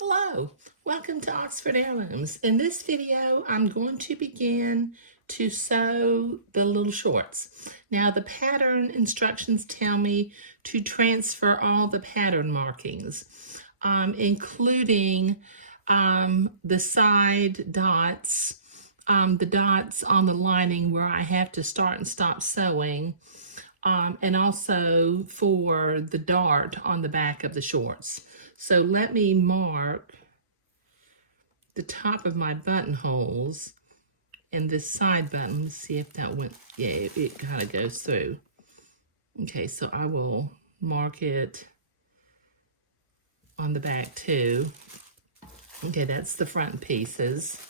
Hello, welcome to Oxford Heirlooms. In this video, I'm going to begin to sew the little shorts. Now the pattern instructions tell me to transfer all the pattern markings, including the side dots, the dots on the lining where I have to start and stop sewing, and also for the dart on the back of the shorts. So let me mark the top of my buttonholes and this side button. Let's see if that went, yeah, it kind of goes through. Okay, so I will mark it on the back too. Okay, that's the front pieces.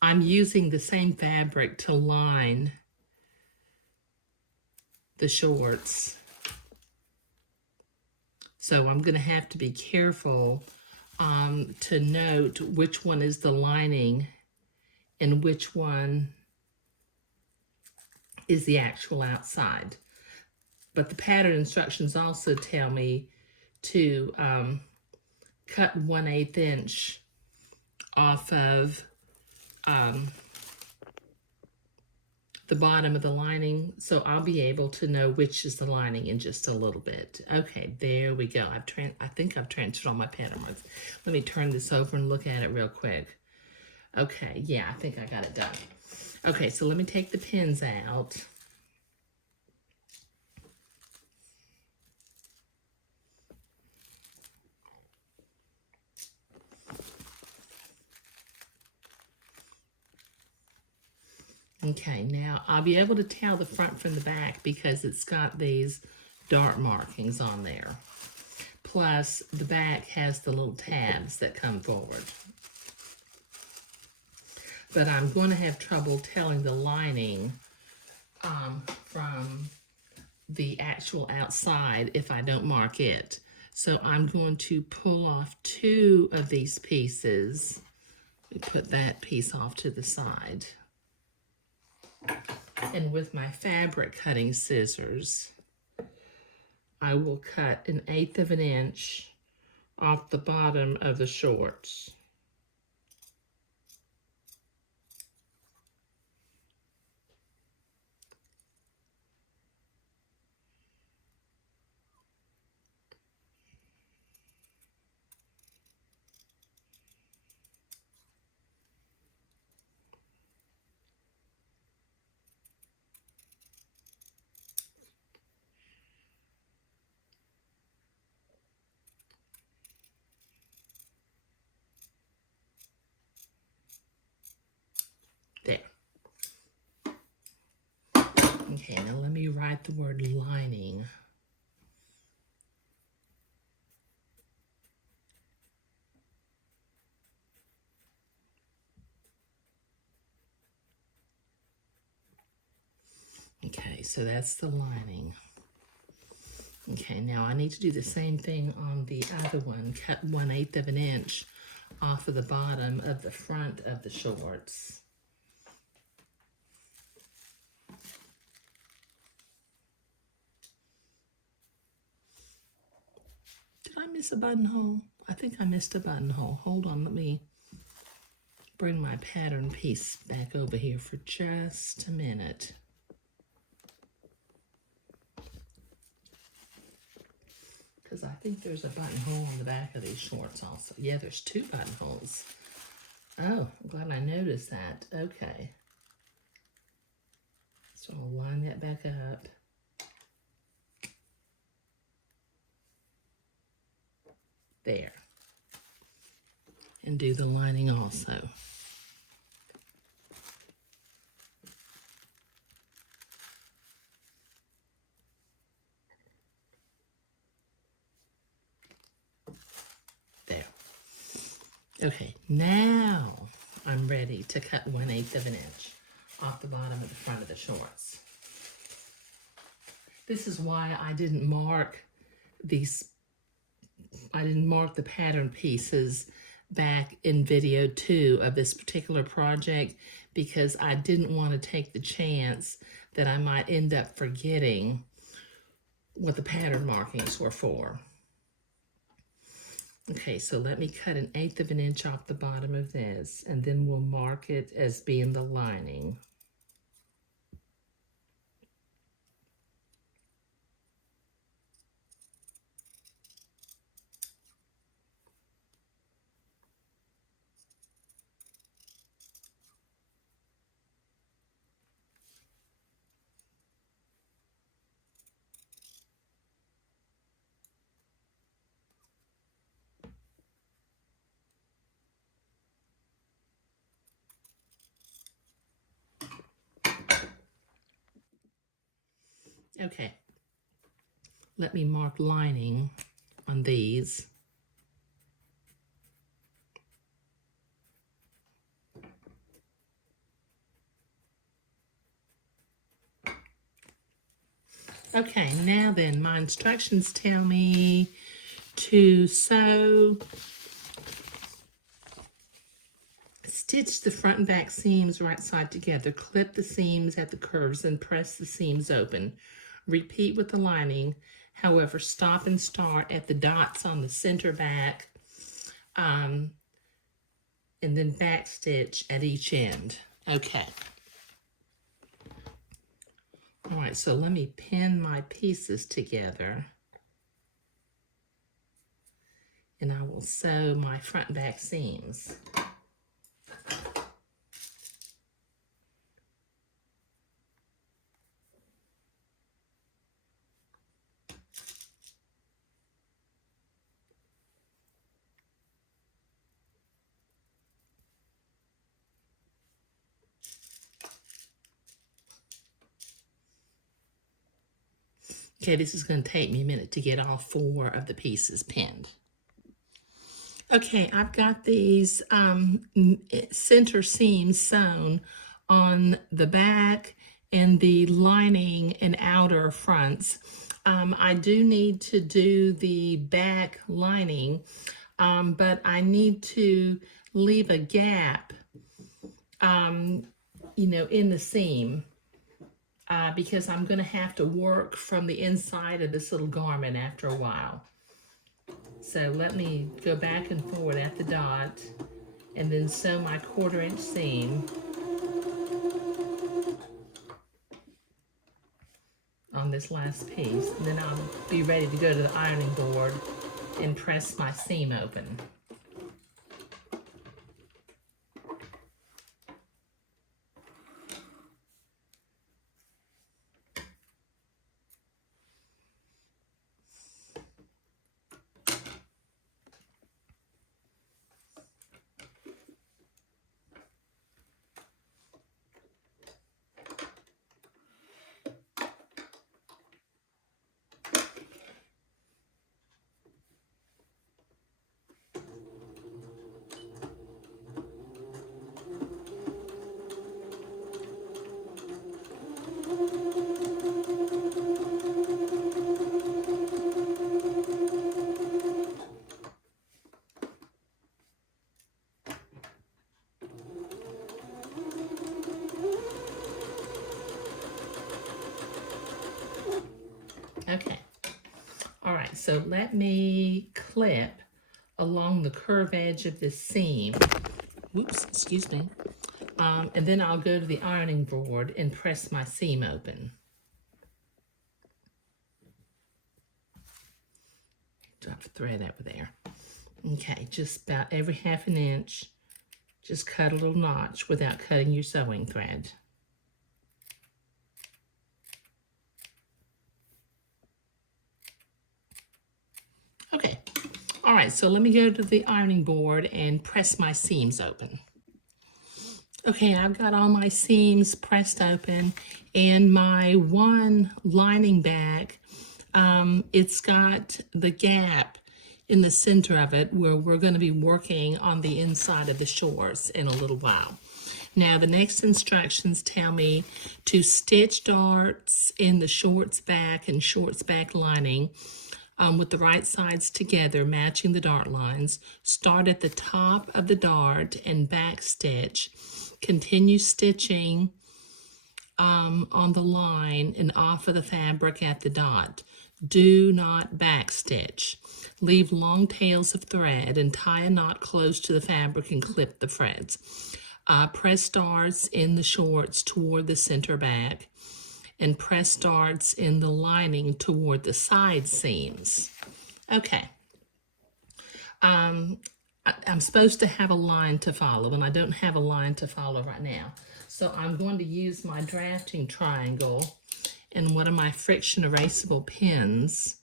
I'm using the same fabric to line the shorts. So I'm going to have to be careful to note which one is the lining and which one is the actual outside. But the pattern instructions also tell me to cut 1/8 inch off of the bottom of the lining, so I'll be able to know which is the lining in just a little bit. Okay, there we go. I think I've transferred all my pattern marks. Let me turn this over and look at it real quick. Okay, yeah, I think I got it done. Okay, so let me take the pins out. Okay, now I'll be able to tell the front from the back because it's got these dart markings on there. Plus, the back has the little tabs that come forward. But I'm going to have trouble telling the lining from the actual outside if I don't mark it. So I'm going to pull off 2 of these pieces. Put that piece off to the side. And with my fabric cutting scissors, I will cut 1/8 of an inch off the bottom of the shorts. There. Okay, now let me write the word lining. Okay, so that's the lining. Okay, now I need to do the same thing on the other one. Cut 1/8 of an inch off of the bottom of the front of the shorts. Did I miss a buttonhole? I think I missed a buttonhole. Hold on, let me bring my pattern piece back over here for just a minute. Because I think there's a buttonhole on the back of these shorts also. Yeah, there's 2 buttonholes. Oh, I'm glad I noticed that. Okay. So I'll line that back up. There. And do the lining also. There. Okay, now I'm ready to cut 1/8 of an inch off the bottom of the front of the shorts. This is why I didn't mark the pattern pieces back in video 2 of this particular project, because I didn't want to take the chance that I might end up forgetting what the pattern markings were for. Okay, so let me cut 1/8 of an inch off the bottom of this, and then we'll mark it as being the lining. Okay, let me mark lining on these. Okay, now then, my instructions tell me to stitch the front and back seams right side together, clip the seams at the curves, and press the seams open. Repeat with the lining, however, stop and start at the dots on the center back, and then back stitch at each end. Okay. All right, so let me pin my pieces together, and I will sew my front and back seams. Okay, this is going to take me a minute to get all 4 of the pieces pinned. Okay, I've got these center seams sewn on the back and the lining and outer fronts. I do need to do the back lining, but I need to leave a gap, in the seam. Because I'm going to have to work from the inside of this little garment after a while. So let me go back and forward at the dot and then sew my 1/4 inch seam on this last piece. And then I'll be ready to go to the ironing board and press my seam open. Okay. All right, so let me clip along the curve edge of this seam. Whoops, excuse me. And then I'll go to the ironing board and press my seam open. Drop the thread over there. Okay, just about every 1/2 inch, just cut a little notch without cutting your sewing thread. Okay, all right, so let me go to the ironing board and press my seams open. Okay, I've got all my seams pressed open, and my one lining back, it's got the gap in the center of it where we're going to be working on the inside of the shorts in a little while. Now, the next instructions tell me to stitch darts in the shorts back and shorts back lining with the right sides together, matching the dart lines. Start at the top of the dart and back stitch. Continue stitching on the line and off of the fabric at the dot. Do not backstitch. Leave long tails of thread and tie a knot close to the fabric and clip the threads. Press darts in the shorts toward the center back and press darts in the lining toward the side seams. Okay. I'm supposed to have a line to follow, and I don't have a line to follow right now. So I'm going to use my drafting triangle and one of my friction erasable pens,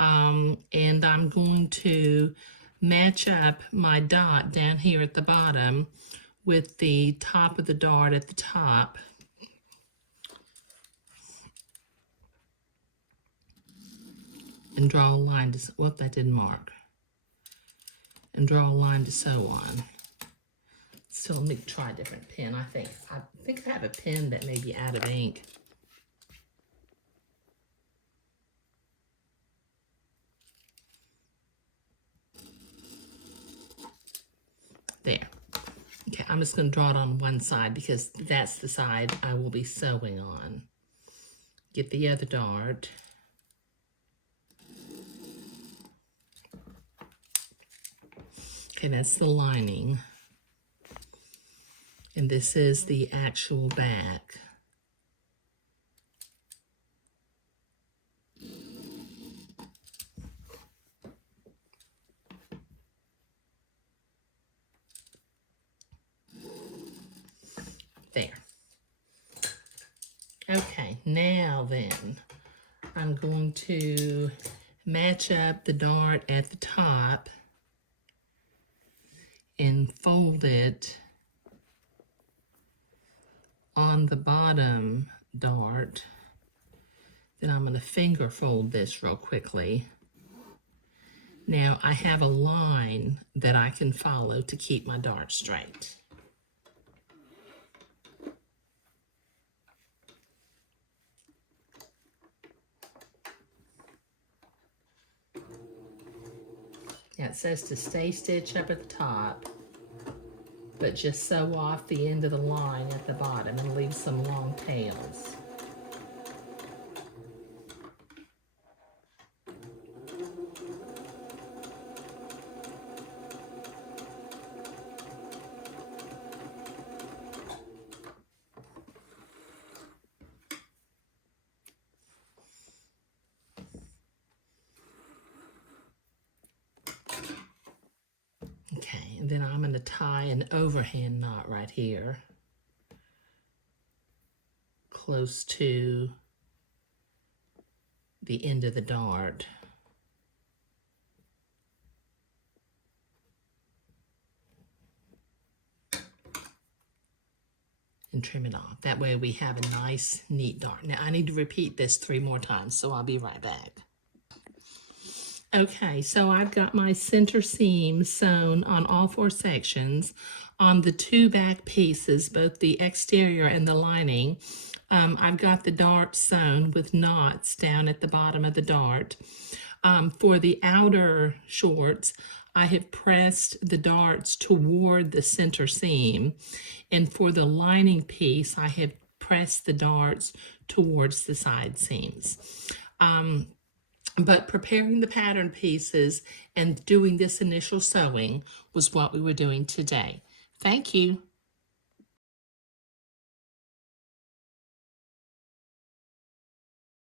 and I'm going to match up my dot down here at the bottom with the top of the dart at the top. And draw a line to, well, that didn't mark. And draw a line to sew on. So let me try a different pen. I think I have a pen that may be out of ink. There. Okay, I'm just going to draw it on one side because that's the side I will be sewing on. Get the other dart. Okay, that's the lining. And this is the actual back. There. Okay, now then, I'm going to match up the dart at the top and fold it on the bottom dart. Then I'm going to finger fold this real quickly. Now I have a line that I can follow to keep my dart straight. Now it says to stay stitch up at the top, but just sew off the end of the line at the bottom and leave some long tails. Okay, and then I'm going to tie an overhand knot right here, close to the end of the dart. And trim it off. That way we have a nice, neat dart. Now I need to repeat this 3 more times, so I'll be right back. Okay, so I've got my center seam sewn on all 4 sections. On the 2 back pieces, both the exterior and the lining, I've got the dart sewn with knots down at the bottom of the dart. For the outer shorts, I have pressed the darts toward the center seam. And for the lining piece, I have pressed the darts towards the side seams. But preparing the pattern pieces and doing this initial sewing was what we were doing today. Thank you.